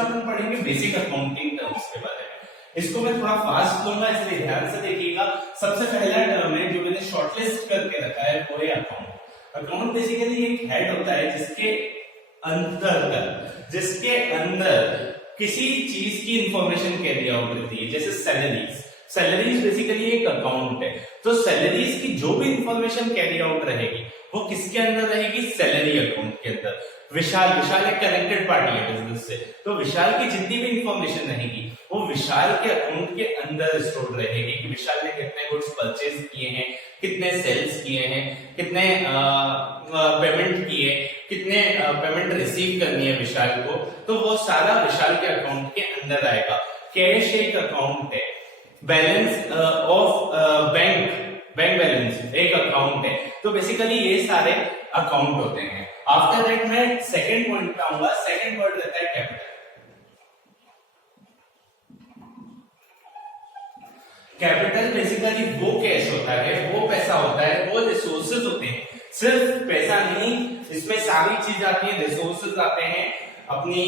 इसमें अपन पढ़ेंगे basic accounting terms के बारे में। इसको मैं थोड़ा फास्ट लूंगा, इसलिए ध्यान से देखिएगा। सबसे पहला टर्म है जो मैंने शॉर्टलिस्ट करके रखा है वो है अकाउंट। अकाउंट बेसिकली एक हेड होता है जिसके अंदर किसी चीज की इंफॉर्मेशन कैरी आउट होती है, जैसे सैलरीज बेसिकली एक अकाउंट है। तो सैलरीज की जो भी इंफॉर्मेशन कैरी आउट रहेगी वो किसके अंदर रहेगी, सैलरी अकाउंट के अंदर। विशाल एक कनेक्टेड पार्टी है बिजनेस से, तो विशाल की जितनी भी इंफॉर्मेशन रहेगी वो विशाल के अकाउंट के अंदर स्टोर रहेगी कि विशाल ने कितने गुड्स परचेज किए हैं, कितने सेल्स किए हैं, कितने पेमेंट किए, कितने पेमेंट रिसीव करनी है विशाल को, तो वो सारा विशाल के अकाउंट के अंदर आएगा। कैश एक अकाउंट है, बैलेंस ऑफ बैंक बैलेंस एक अकाउंट है। तो बेसिकली ये सारे अकाउंट होते हैं। आफ्टर दैट मैं सेकंड पॉइंट पे आऊंगा। सेकंड पॉइंट रहता है कैपिटल। कैपिटल बेसिकली वो कैश होता है, वो पैसा होता है, वो रिसोर्सेज होते हैं। सिर्फ पैसा नहीं, इसमें सारी चीज आती है, रिसोर्सेज आते हैं, अपनी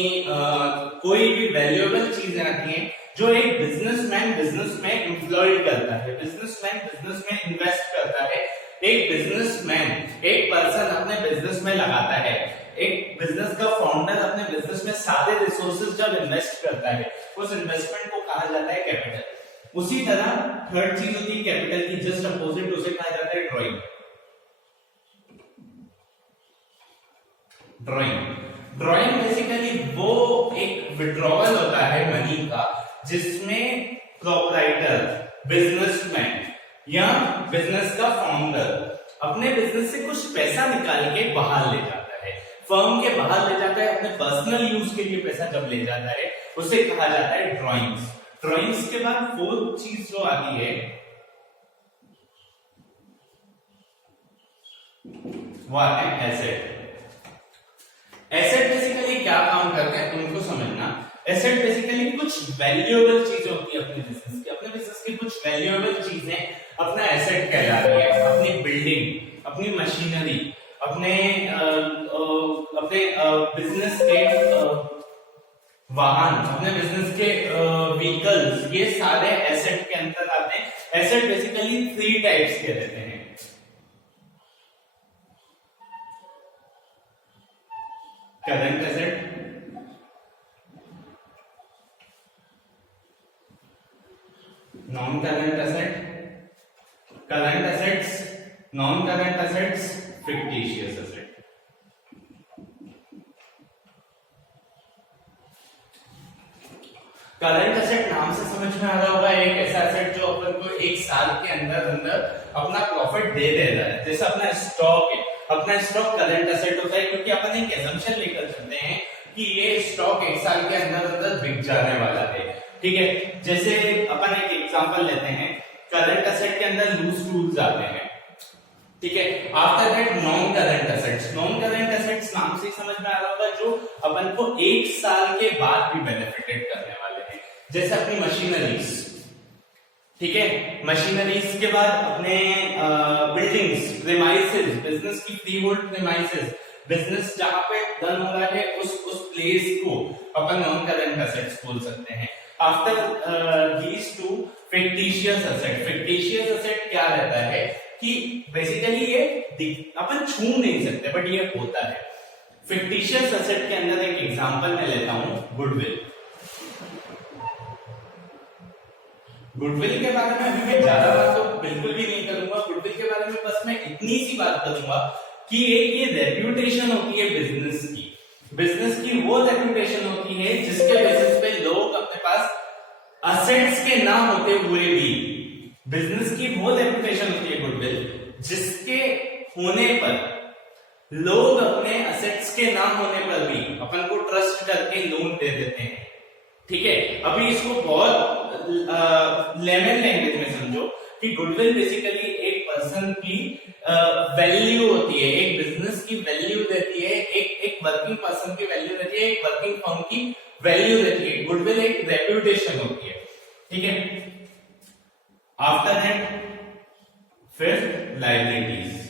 कोई भी वैल्यूएबल चीजें आती हैं जो एक बिजनेसमैन बिजनेस में एम्प्लॉय करता है, बिजनेसमैन बिजनेस में इन्वेस्ट करता है, एक बिजनेसमैन एक पर्सन अपने बिजनेस में लगाता है, एक बिजनेस का फाउंडर अपने बिजनेस में सारे रिसोर्सेज जब इन्वेस्ट करता है उस इन्वेस्टमेंट को कहा जाता है कैपिटल। उसी तरह थर्ड चीज होती है कैपिटल की जस्ट अपोजिट, उसे कहा जाता है ड्राइंग। ड्राइंग बेसिकली वो एक विड्रॉवल होता है मनी का जिसमें प्रोप्राइटर, बिजनेसमैन या बिजनेस का फाउंडर अपने बिजनेस से कुछ पैसा निकाल के बाहर ले जाता है, फर्म के बाहर ले जाता है, अपने पर्सनल यूज के लिए पैसा जब ले जाता है उसे कहा जाता है ड्राइंग्स के बाद फोर्थ चीज जो आती है वो आते हैं एसेट। एसेट बेसिकली क्या काम करते हैं उनको समझना। एसेट बेसिकली कुछ वैल्यूएबल चीजें होती है अपने बिजनेस की कुछ वैल्यूएबल चीजें अपना एसेट कहला रही है। अपनी बिल्डिंग, अपनी मशीनरी, अपने बिजनेस के वाहन, अपने बिजनेस के व्हीकल्स, ये सारे एसेट के अंदर आते हैं। एसेट बेसिकली 3 टाइप्स के रहते हैं। Current asset, non current asset, current assets, non current assets, fictitious asset. Current asset नाम से समझ में आ रहा होगा, एक ऐसा एसेट जो अपन को एक साल के अंदर अपना प्रॉफिट दे रहा है। जैसे अपना स्टॉक है, अपना स्टॉक करंट एसेट होता है क्योंकि अपन एक एजम्पशन लेकर चलते हैं कि ये स्टॉक एक साल के अंदर बिक जाने वाला है। ठीक है, जैसे अपन एक एग्जांपल लेते हैं, करंट एसेट के अंदर लूज टूल्स आते हैं। ठीक है, after that non current assets. Non current assets नाम से ही समझ में आ रहा होगा जो अपन को एक साल के बाद भी बेनिफिटेड करने वाले हैं, जैसे अपनी मशीनरीज। ठीक है, मशीनरीज के बाद अपने बिल्डिंग्स, प्रीमाइसेस, बिजनेस की फ्रीहोल्ड प्रीमाइसेस, बिजनेस जहां पे रन हो रहा है उस प्लेस को अपन नॉन करंट एसेट्स बोल सकते हैं। After these two fictitious asset. Fictitious asset क्या रहता है कि बेसिकली ये अपन छू नहीं सकते बट ये होता है। फिक्टिशियस एसेट के अंदर एक एग्जांपल मैं लेता हूं, गुडविल। गुडविल के बारे में अभी मैं ज्यादा बात तो बिल्कुल भी नहीं करूंगा। गुडविल के बारे में बस मैं इतनी सी बात करूंगा कि एक ये रेप्यूटेशन होती है बिजनेस की वो रेप्यूटेशन होती है जिसके बेसिस पे लोग अपने पास असेट्स के ना होते हुए भी, बिजनेस की वो रेप्यूटेशन होती है गुडविल जिसके होने पर लोग अपने असेट्स के ना होने पर भी अपन को ट्रस्ट करके लोन दे देते हैं। ठीक है, अभी इसको बहुत लेमन लैंग्वेज में समझो कि गुडविल बेसिकली एक पर्सन की वैल्यू होती है, एक बिजनेस की वैल्यू देती है, एक वर्किंग पर्सन की वैल्यू देती है, एक वर्किंग फर्म की वैल्यू देती है। गुडविल एक रेप्यूटेशन होती है। ठीक है, आफ्टर दैट फिर लायबिलिटीज।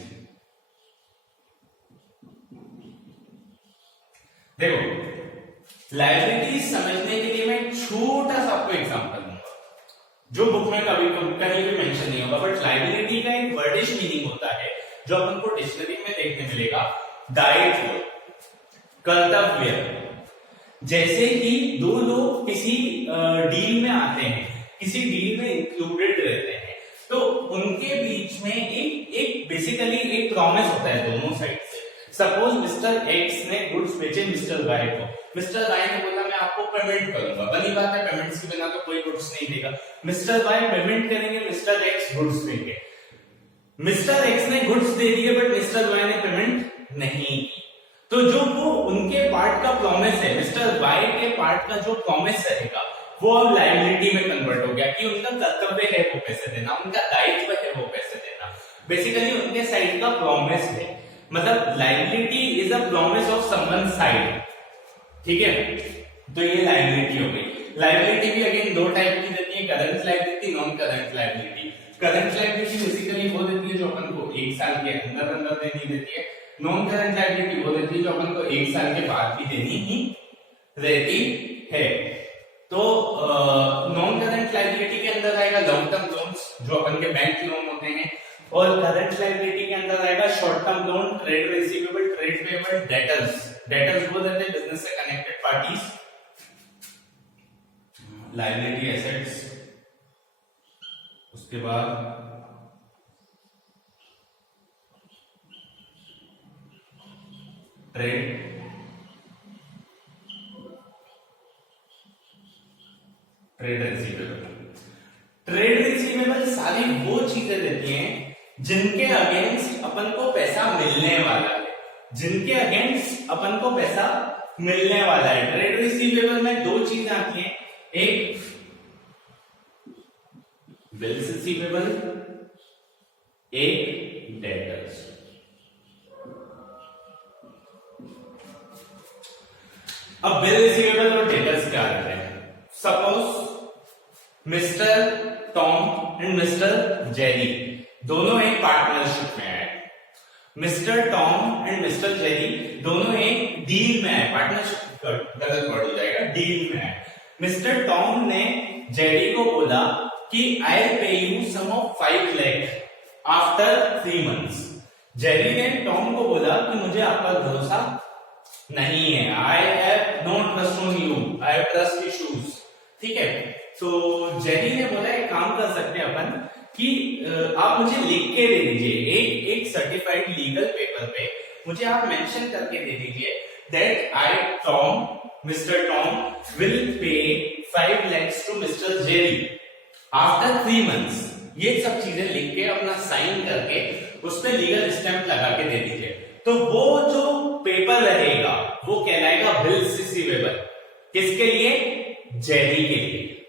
देखो लायबिलिटी समझने के लिए मैं एक छोटा सा आपको एग्जांपल दूंगा जो बुक में कभी कहीं भी मेंशन नहीं होगा, बट लायबिलिटी का एक वर्डिश मीनिंग होता है जो अपन को डिक्शनरी में देखने मिलेगा। दायित्व, कर्तव्य। जैसे कि दो लोग किसी डील में आते हैं, किसी डील में इंक्लूडेड रहते हैं, तो उनके बीच में एक बेसिकली एक प्रॉमिस होता है दोनों साइड से। सपोज मिस्टर एक्स ने गुड्स बेचे मिस्टर वाई को। मिस्टर वाई ने बोला मैं आपको पेमेंट करूंगा, बनी बात है पेमेंट्स के बिना तो कोई गुड्स नहीं देगा। मिस्टर वाई पेमेंट करेंगे, मिस्टर एक्स गुड्स देंगे। मिस्टर एक्स ने गुड्स दे दिए बट मिस्टर वाई ने पेमेंट नहीं की, तो जो वो उनके पार्ट का प्रॉमिस है, मिस्टर वाई के पार्ट का जो प्रॉमिस रहेगा वो अब लायबिलिटी में कन्वर्ट हो गया कि उनका कर्तव्य है वो पैसे देना, उनका दायित्व है वो पैसे देना। बेसिकली उनके साइड का प्रॉमिस है, मतलब liability is a promise of someone side. ठीक है, तो ये लायबिलिटी हो गई। लायबिलिटी भी अगेन दो टाइप की देती है, current liability, non current liability. Current liability basically वो देती है जो अपन को 1 साल के अंदर अंदर देनी देती है। नॉन करंट लायबिलिटी वो देती है जो अपन को 1 साल के बाद भी देनी ही रहती है। तो नॉन करंट लायबिलिटी के अंदर आएगा लॉन्ग टर्म लोन्स जो अपन के बैंक लोन होते हैं, और करंट लायबिलिटी के अंदर आएगा short term loan, trade receivable, trade payable, debtors. Debtors वो देते हैं बिजनेस से कनेक्टेड पार्टीज। लायबिलिटी एसेट्स, उसके बाद trade, trade receivable. Trade receivable सारी वो चीजें देती हैं जिनके अगेंस्ट अपन को पैसा मिलने वाला है, जिनके अगेंस्ट अपन को पैसा मिलने वाला है। ट्रेड रिसीवेबल में दो चीजें आती हैं, एक बिल्स रिसीवेबल, एक डेटर्स। अब बिल रिसीवेबल और डेटर्स क्या रहते हैं? Suppose mister Tom and mister Jerry दोनों एक पार्टनरशिप में है। Mister Tom and mister Jerry दोनों एक डील में है, पार्टनरशिप गलत वर्ड हो जाएगा, डील में है। मिस्टर टॉम ने जेरी को बोला कि I pay you sum of 5 lakh after 3 months. Jerry ने टॉम को बोला कि मुझे आपका भरोसा नहीं है, I have no trust on you, I have trust issues. ठीक है, तो जेरी ने बोला एक काम कर सकते हैं अपन कि आप मुझे लिख के दे दीजिए, एक सर्टिफाइड लीगल पेपर पे मुझे आप मेंशन करके दे दीजिए that I Tom, Mister Tom will pay 5 lakhs to Mister Jerry after 3 months। ये सब चीजें लिख के अपना साइन करके उस पे लीगल स्टैंप लगा के दे दीजिए, तो वो जो पेपर रहेगा वो कहलाएगा बिल्स रिसीवेबल। किसके लिए? जेरी के लिए।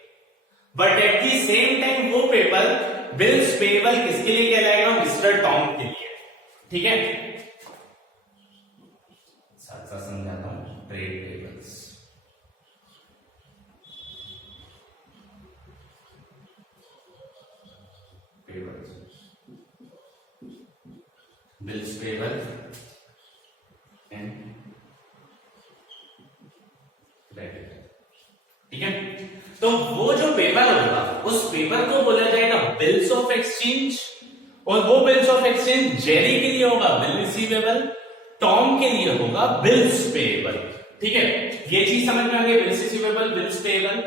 But at the same time वो पेपर बिल्स पेबल किसके लिए कहलाएगा? मिस्टर टॉम के लिए। ठीक है, साथ साथ समझाता हूं। Trade payables, bills payable and credit. ठीक है, तो वो जो पेपर होगा उस पेपर को बोला जाएगा बिल्स ऑफ एक्सचेंज, और वो बिल्स ऑफ एक्सचेंज जेरी के लिए होगा बिल रिसीवेबल, टॉम के लिए होगा बिल्स पेएबल। ठीक है, ये चीज समझ में आ गई, bills receivable, bills payable.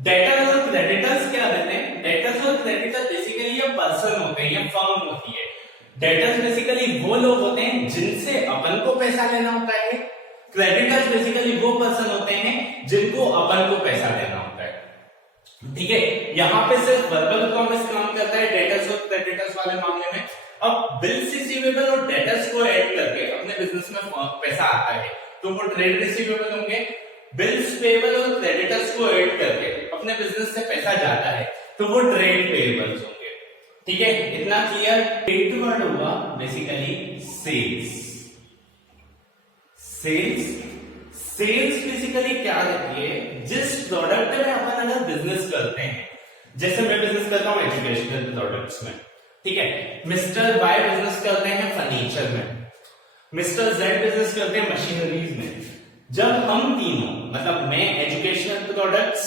Debtors और क्रेडिटर्स क्या रहते हैं? डेटर्स और क्रेडिटर बेसिकली ये पर्सन होते हैं, ये फर्म होती है। डेटर्स बेसिकली वो लोग होते हैं जिनसे अपन को पैसा लेना होता है, क्रेडिटर्स बेसिकली वो पर्सन होते हैं जिनको अपन को पैसा देना होता है। ठीक है, यहां पे सिर्फ वर्बल प्रॉमिस काम करता है डेटर्स और क्रेडिटर्स वाले मामले में। अब बिल्स रिसीवेबल और डेटर्स को ऐड करके अपने बिजनेस में पैसा आता है तो वो ट्रेड रिसीवेबल होंगे। बिल्स पेएबल और क्रेडिटर्स को ऐड करके अपने बिजनेस से पैसा जाता है तो वो ट्रेड पेएबल्स होंगे। ठीक है, इतना क्लियर? ट्रेड वर्ड हुआ बेसिकली सेल्स। सेल्स बेसिकली क्या रहती है? जिस प्रोडक्ट में अपन अगर बिजनेस करते हैं, जैसे मैं बिजनेस करता हूं एजुकेशनल प्रोडक्ट्स में, ठीक है, मिस्टर वाई बिजनेस करते हैं फर्नीचर में, मिस्टर जेड बिजनेस करते हैं मशीनरीज में। जब हम तीनों मतलब मैं educational products,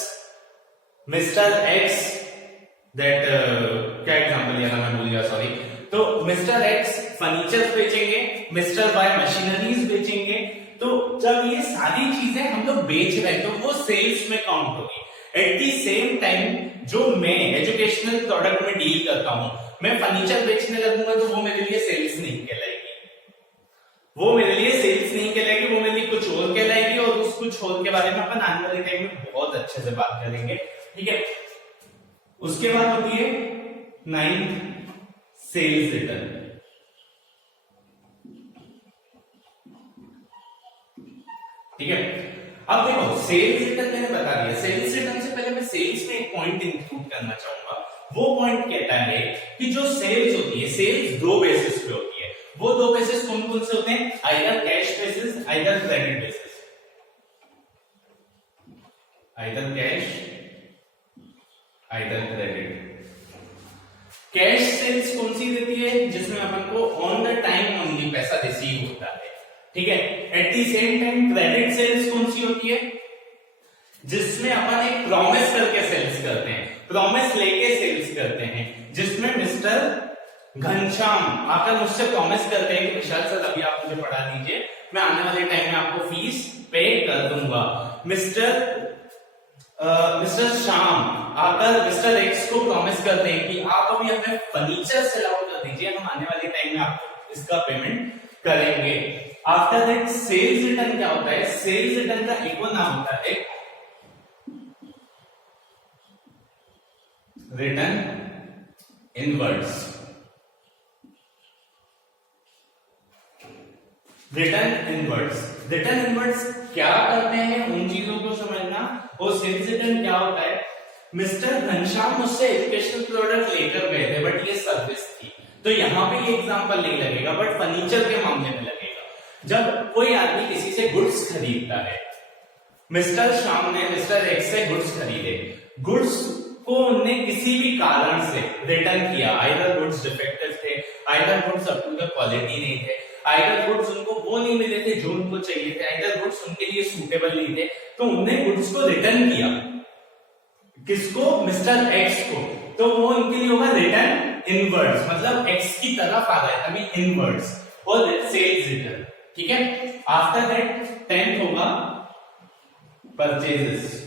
mister x that क्या एग्जांपल लिया था मैं भूल गया, सॉरी। तो मिस्टर एक्स फर्नीचर बेचेंगे, मिस्टर वाई मशीनरीज बेचेंगे। तो जब ये सारी चीजें हम लोग बेच रहे हैं तो वो सेल्स में काउंट होगी। एट दी सेम टाइम जो मैं एजुकेशनल प्रोडक्ट में डील करता हूं, मैं फर्नीचर बेचने लगूंगा तो वो मेरे लिए सेल्स नहीं कहलाएगी, वो मेरे लिए सेल्स नहीं कहलाएगी, वो मेरे लिए कुछ और कहलाएगी। और उस कुछ और के बारे में अपन आने वाले टाइम में बहुत अच्छे से बात करेंगे, ठीक है। उसके बाद होती है 9th सेल्स रिटर्न। ठीक है, अब देखो सेल्स रिटर्न मैंने बता दिया। सेल्स रिटर्न से पहले मैं सेल्स में एक पॉइंट इंक्लूड करना चाहूंगा। वो पॉइंट कहता है कि जो सेल्स होती है, सेल्स दो बेसिस पे होती है। वो दो बेसिस कौन कौन से होते हैं? Either cash basis, either credit basis. Either cash, either credit. Cash sales कौन सी देती है? जिसमें अपन को ऑन द टाइम ओनली पैसा रिसीव होता है, ठीक है। At the same time credit sales कौन सी होती है? जिसमें अपन एक प्रॉमिस करके सेल्स करते हैं, प्रॉमिस लेके सेल्स करते हैं, जिसमें मिस्टर घनश्याम आकर मुझसे प्रॉमिस करते हैं कि विशाल सर अभी आप मुझे पढ़ा दीजिए, मैं आने वाले टाइम में आपको फीस पे कर दूंगा। मिस्टर श्याम आकर मिस्टर एक्स को प्रॉमिस करते हैं कि आप अभी हमें फर्नीचर सेल आउट कर दीजिए, हम आने वाले टाइम में आपको इसका पेमेंट करेंगे। आफ्टर दैट सेल्स रिटर्न क्या होता है? सेल्स रिटर्न का एक और नाम होता है return inwards. Return inwards, return inwards क्या करते हैं उन चीजों को समझना। और सेल्स रिटर्न क्या होता है? मिस्टर घनश्याम मुझसे एजुकेशनल प्रोडक्ट लेकर गए थे बट ये सर्विस थी, तो यहां पे ये एग्जांपल नहीं लगेगा, बट फर्नीचर के मामले में लगेगा। जब कोई आदमी किसी से गुड्स खरीदता है, मिस्टर श्याम ने मिस्टर एक्स से गुड्स खरीदे, गुड्स को उन्होंने किसी भी कारण से रिटर्न किया, आइदर गुड्स डिफेक्टिव थे, either goods up to the quality नहीं थे, आइदर गुड्स उनको वो नहीं मिले थे जो उनको चाहिए थे, आइदर गुड्स उनके लिए सूटेबल नहीं थे, तो उन्होंने गुड्स को रिटर्न किया। किसको? मिस्टर एक्स को। तो वो उनके लिए होगा रिटर्न इनवर्ड्स, मतलब एक्स की तरफ आ गया तभी इनवर्ड्स, और सेल्स रिटर्न, ठीक है। आफ्टर दैट 10th होगा परचेजेस।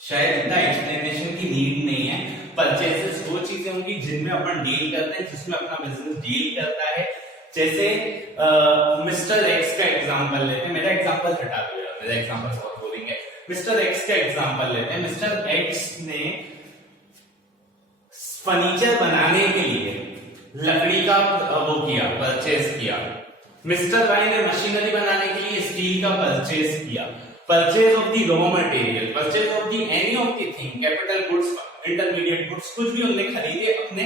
शायद इतना एक्सप्लेनेशन की नीड नहीं है। परचेजेस वो चीजें होंगी जिनमें अपन डील करते हैं, जिसमें अपना बिजनेस डील करता है। जैसे मिस्टर एक्स का एग्जांपल लेते हैं, मेरा एग्जांपल हटा दो यार, मेरा एग्जांपल बहुत बोरिंग है। मिस्टर एक्स का एग्जांपल लेते हैं। मिस्टर एक्स ने फर्नीचर बनाने के लिए लकड़ी का वो किया, परचेज किया। मिस्टर वाई ने मशीनरी बनाने के लिए स्टील का परचेज किया। Purchase of the raw material, purchase of the any of the thing, capital goods, intermediate goods, कुछ भी उन्होंने खरीदे अपने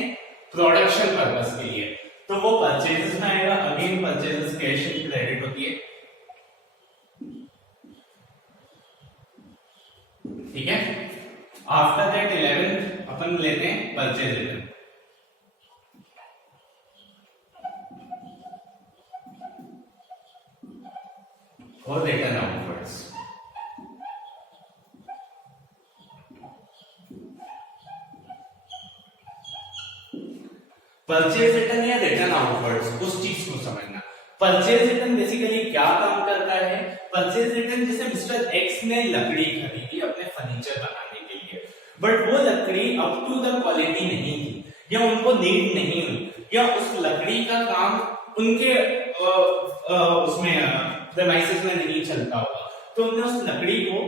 प्रोडक्शन पर्पस के लिए, तो वो परचेजेस में आएगा। Again purchases cash and credit होती है, ठीक है। आफ्टर दैट 11th अपन लेते हैं परचेज रिटर्न। और रिटर्न आउटवर्ड्स। परचेज रिटर्न या रिटर्न आउटवर्ड्स, उस चीज को समझना। परचेज रिटर्न बेसिकली क्या काम करता है? परचेज रिटर्न जैसे मिस्टर एक्स ने लकड़ी खरीदी अपने फर्नीचर बनाने के लिए, बट वो लकड़ी अप टू द क्वालिटी नहीं थी, या उनको नीड नहीं हुई, या उस लकड़ी का काम उनके उसमें प्रेमाइसेस में नहीं चलता होगा, तो उन्होंने उस लकड़ी को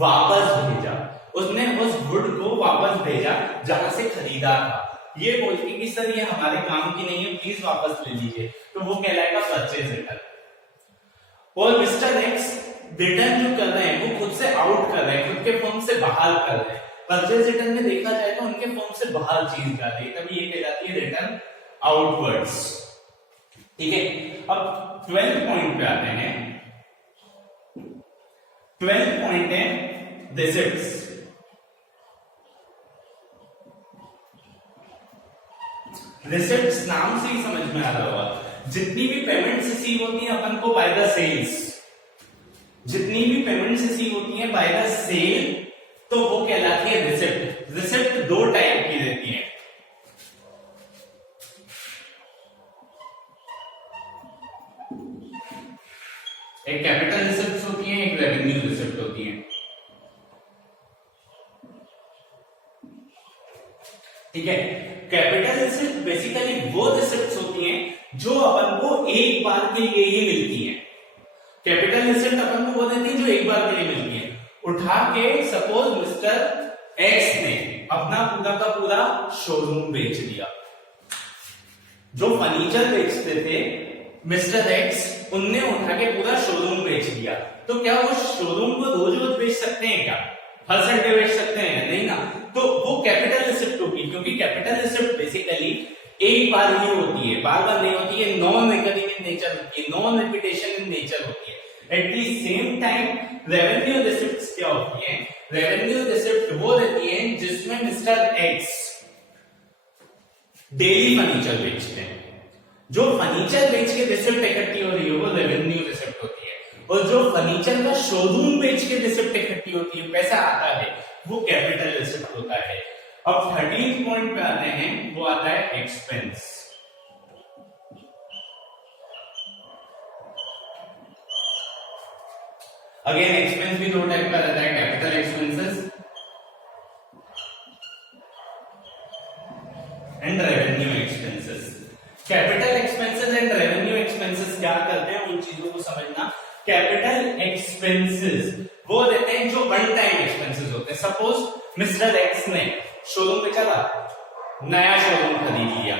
वापस भेजा, उसने उस वुड को वापस भेजा जहां से खरीदा था, ये बोल के कि सर ये हमारे काम की नहीं है, प्लीज वापस ले लीजिए, तो वो कहलाएगा परचेज रिटर्न। और मिस्टर एक्स रिटर्न जो कर रहे हैं वो खुद से आउट कर रहे हैं, खुद के फर्म से बाहर कर रहे हैं। परचेज रिटर्न में देखा जाए तो उनके फर्म से बाहर चीज जा रही है, तभी ये कहलाती है रिटर्न आउटवर्ड्स, ठीक है। अब 12th पॉइंट पे आते हैं। 12th पॉइंट है रिसिप्ट्स। नाम से ही समझ में आ रहा होगा, जितनी भी पेमेंट्स रिसीव होती है अपन को बाय द सेल्स, जितनी भी पेमेंट्स रिसीव होती हैं बाय द सेल, तो वो कहलाती है रिसिप्ट। रिसिप्ट दो टाइप की रहती है, एक कैपिटल रिसिप्ट होती है, एक रेवेन्यू रिसिप्ट होती है। ठीक है, कैपिटल रिसिप्ट बेसिकली वो रिसिप्ट होती हैं जो अपन को एक बार के लिए ही मिलती हैं। कैपिटल रिसिप्ट अपन को वो देती है जो एक बार के लिए मिलती है। उठा के सपोज मिस्टर एक्स ने अपना पूरा का पूरा शोरूम बेच दिया। जो फर्नीचर बेचते थे मिस्टर एक्स, उनने उठा के पूरा शोरूम बेच दिया। तो क्या वो शोरूम को रोज रोज बेच सकते हैं क्या? हर संडे बेच सकते हैं? नहीं ना। तो वो कैपिटल रिसिप्ट होगी, क्योंकि कैपिटल रिसिप्ट बेसिकली एक बार ही होती है, बार बार नहीं होती है, नॉन रिकरिंग इन नेचर होती है, नॉन रिपीटेशन इन नेचर होती है। At the same time revenue receipts क्या होती हैं? रेवेन्यू रिसिप्ट वो रहती है जिसमें मिस्टर एक्स डेली फर्नीचर बेचते हैं। जो फर्नीचर बेच के रिसिप्ट इकट्ठी हो रही है वो रेवेन्यू रिसिप्ट होती है, और जो फर्नीचर का शोरूम बेच के रिसिप्ट इकट्ठी होती है, पैसा आता है, वो कैपिटल रिसिप्ट होता है। अब 13th पॉइंट पे आते हैं, वो आता है एक्सपेंस। अगेन एक्सपेंस भी दो टाइप का रहता है, capital expenses and revenue expenses. Capital expenses and revenue expenses क्या करते हैं, उन चीजों को समझना। कैपिटल एक्सपेंसेस वो रहते हैं जो वन टाइम एक्सपेंसेस होते हैं। सपोज मिस्टर एक्स ने शोरूम पे चला, नया शोरूम खरीद लिया,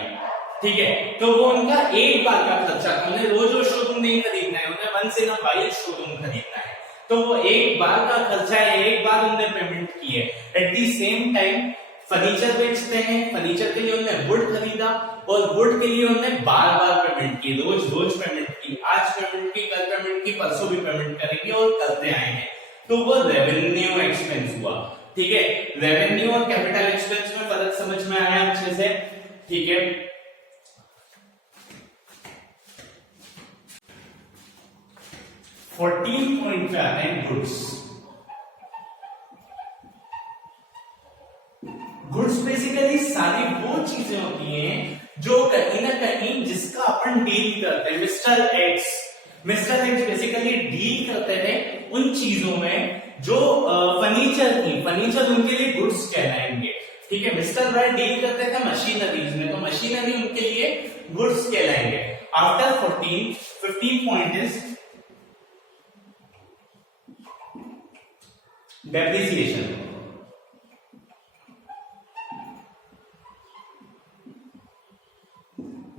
ठीक है, तो वो उनका एक बार का खर्चा, उन्हें रोज रोज शोरूम नहीं खरीदना है, उन्हें once in a while showroom खरीदना है, तो वो एक बार का खर्चा है, एक बार उन्होंने पेमेंट की है। At the same time furniture बेचते हैं, फर्नीचर के लिए उन्होंने वुड खरीदा, और वुड के लिए उन्होंने बार बार पेमेंट की, रोज रोज पेमेंट की, आज पेमेंट की, कल पेमेंट की, परसों भी पेमेंट करेंगे और करते आए हैं, तो वो रेवेन्यू एक्सपेंस हुआ। ठीक है, रेवेन्यू और कैपिटल एक्सपेंस में फर्क समझ में आया अच्छे से? ठीक है, 14 पॉइंट पे आते हैं गुड्स। गुड्स बेसिकली सारी वो चीजें होती हैं जो कहीं ना कहीं जिसका अपन डील करते हैं। मिस्टर एक्स बेसिकली डील करते थे उन चीजों में जो फर्नीचर थी, फर्नीचर उनके लिए गुड्स कहलाएंगे। ठीक है, मिस्टर वाई डील करते थे मशीनरीज में, तो मशीनरी उनके लिए गुड्स कहलाएंगे। After 15 point is depreciation.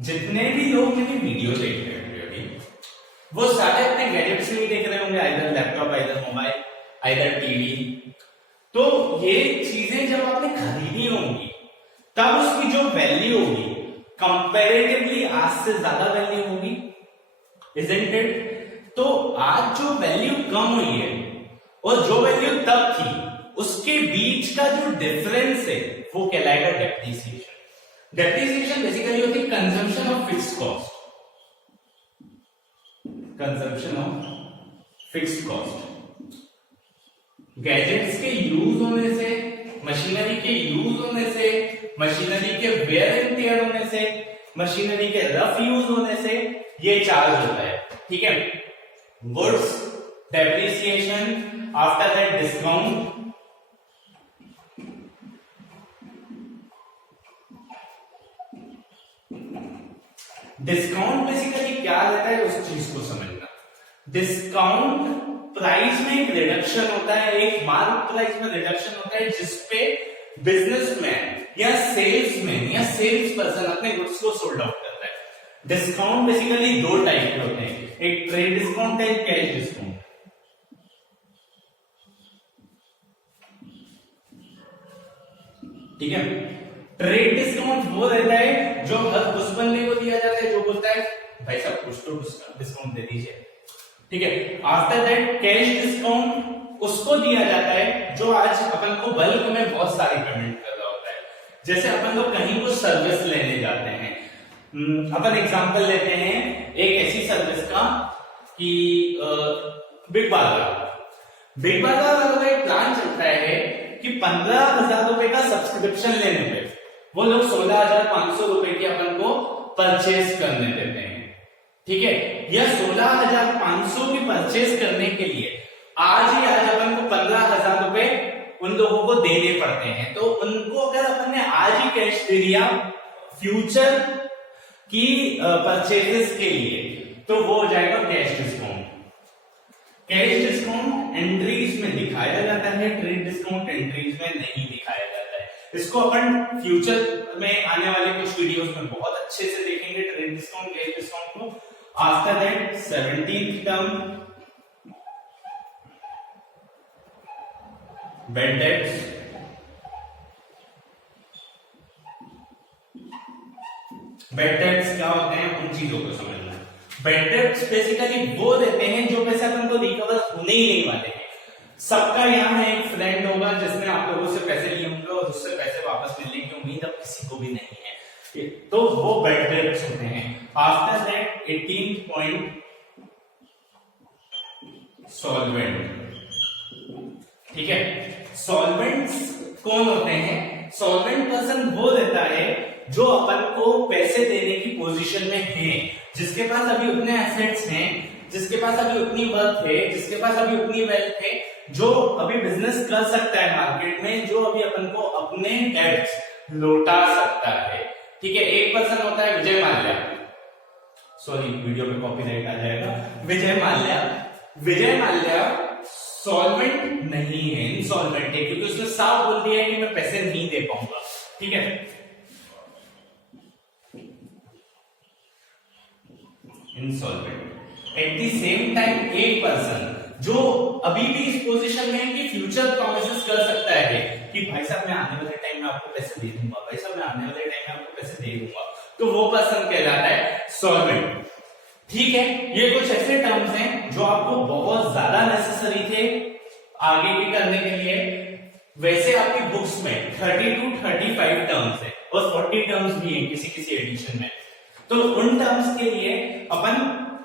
जितने भी लोग मेरी वीडियो देख रहे होंगे अभी, वो सारे अपने गैजेट्स में देख रहे होंगे, either laptop, either mobile, either TV. तो ये चीजें जब आपने खरीदी होंगी तब उसकी जो वैल्यू होगी कंपैरेटिवली आज से ज्यादा वैल्यू होगी, इजंट इट? तो आज जो वैल्यू कम हुई है और जो वैल्यू तब थी, उसके बीच का जो डिफरेंस है वो कहलाएगा डेप्रिसिएशन। डेप्रिसिएशन बेसिकली होती है consumption of fixed cost, consumption of fixed cost. Gadgets के यूज होने से, मशीनरी के यूज होने से, मशीनरी के वेयर एंड टियर होने से, मशीनरी के रफ यूज होने से ये चार्ज होता है। ठीक है, goods, depreciation, after that discount, discount basically क्या रहता है उस चीज को समझना। डिस्काउंट प्राइस में एक रिडक्शन होता है, एक मार्क प्राइस में रिडक्शन होता है, जिसपे बिजनेसमैन या सेल्समैन या सेल्स पर्सन अपने गुड्स को सोल्ड आउट करता है। डिस्काउंट बेसिकली दो टाइप के होते हैं, एक ट्रेड डिस्काउंट है, एक कैश डिस्काउंट। ठीक है, ट्रेड डिस्काउंट वो रहता है जो हर उस बंदे को दिया जाता है जो बोलता है भाई साहब कुछ तो डिस्काउंट दे दीजिए। ठीक है, आफ्टर दैट कैश डिस्काउंट उसको दिया जाता है जो आज अपन को बल्क में बहुत सारी पेमेंट कर रहा होता है। जैसे अपन लोग कहीं को सर्विस लेने जाते हैं, अपन एग्जांपल लेते हैं एक ऐसी सर्विस का कि बिग बाजार। बिग बाजार वालों का एक प्लान चलता है कि 15,000 रुपए का सब्सक्रिप्शन लेने पे वो लोग 16,500 रुपए की अपन को परचेज करने देते हैं। ठीक है, यह 16,500 की परचेज करने के लिए आज ही आज अपन को 15,000 रुपए उन लोगों को देने पड़ते हैं। तो उनको अगर अपन ने आज ही कैश दे दिया फ्यूचर की परचेजेस के लिए तो वो हो जाएगा cash discount. Cash discount entries में दिखाया जाता है, ट्रेड डिस्काउंट एंट्रीज में नहीं दिखाया जाता है। इसको अपन फ्यूचर में आने वाले कुछ वीडियोस में बहुत अच्छे से देखेंगे, ट्रेड डिस्काउंट कैश डिस्काउंट को। After that 17th term bad debts, bad debts क्या होते हैं उन चीजों को समझना है। बेड डेट्स बेसिकली वो रहते हैं जो पैसे अपन को रिकवर होने ही नहीं वाले हैं। सबका यहाँ एक फ्रेंड होगा जिसने आप लोगों से पैसे लिए होंगे और उससे पैसे वापस मिलने की उम्मीद अब किसी को भी नहीं है, तो वो बेड डेट्स होते हैं। After that 18th point solvent. ठीक है, सॉल्वेंट्स कौन होते हैं? सॉल्वेंट पर्सन वो रहता है जो अपन को पैसे देने की पोजीशन में है, जिसके पास अभी उतने एसेट्स हैं, जिसके पास अभी उतनी वर्थ है, जिसके पास अभी उतनी वेल्थ है, जो अभी बिजनेस कर सकता है मार्केट में, जो अभी अपन को अपने डेट्स लौटा सकता है। ठीक है, एक पर्सन होता है विजय माल्या, सॉरी वीडियो पे कॉपीराइट आ जाएगा। विजय माल्या, विजय माल्या सॉल्वेंट नहीं है, इनसॉल्वेंट है, क्योंकि उसने साफ बोल दिया है कि मैं पैसे नहीं दे पाऊंगा। ठीक है, insolvent. At the same time एक पर्सन जो अभी भी इस पोजीशन में है कि फ्यूचर प्रोमिसेस कर सकता है कि भाई साहब मैं आने वाले टाइम में आपको पैसे दे दूंगा, भाई साहब मैं आने वाले टाइम में आपको पैसे दे दूंगा, तो वो पर्सन कहलाता है सॉल्वेंट। ठीक है, ये कुछ ऐसे टर्म्स हैं जो आपको बहुत ज्यादा नेसेसरी थे आगे की करने के लिए। वैसे आपकी बुक्स में 30 to 35 टर्म्स है और 40 टर्म्स भी है किसी किसी एडिशन में। तो उन टर्म्स के लिए अपन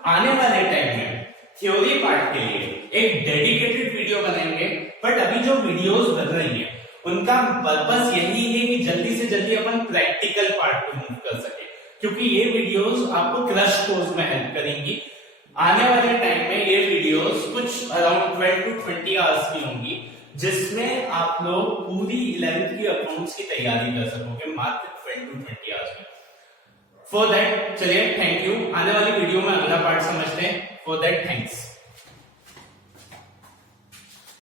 आने वाले टाइम में थ्योरी पार्ट के लिए एक डेडिकेटेड वीडियो बनाएंगे। बट अभी जो वीडियोस बन रही है उनका पर्पस यही है कि जल्दी से जल्दी अपन प्रैक्टिकल पार्ट को मूव कर सके, क्योंकि ये वीडियोस आपको क्रश कोर्स में हेल्प करेंगी। आने वाले टाइम में ये वीडियोस कुछ अराउंड 12 to 20 आवर्स की होंगी, जिसमें आप लोग पूरी 11th की अकाउंट्स की तैयारी कर सकोगे मात्र 12 to 20 आवर्स में। फॉर दैट चलिए थैंक यू, आने वाली वीडियो में अगला पार्ट समझते हैं। For that thanks.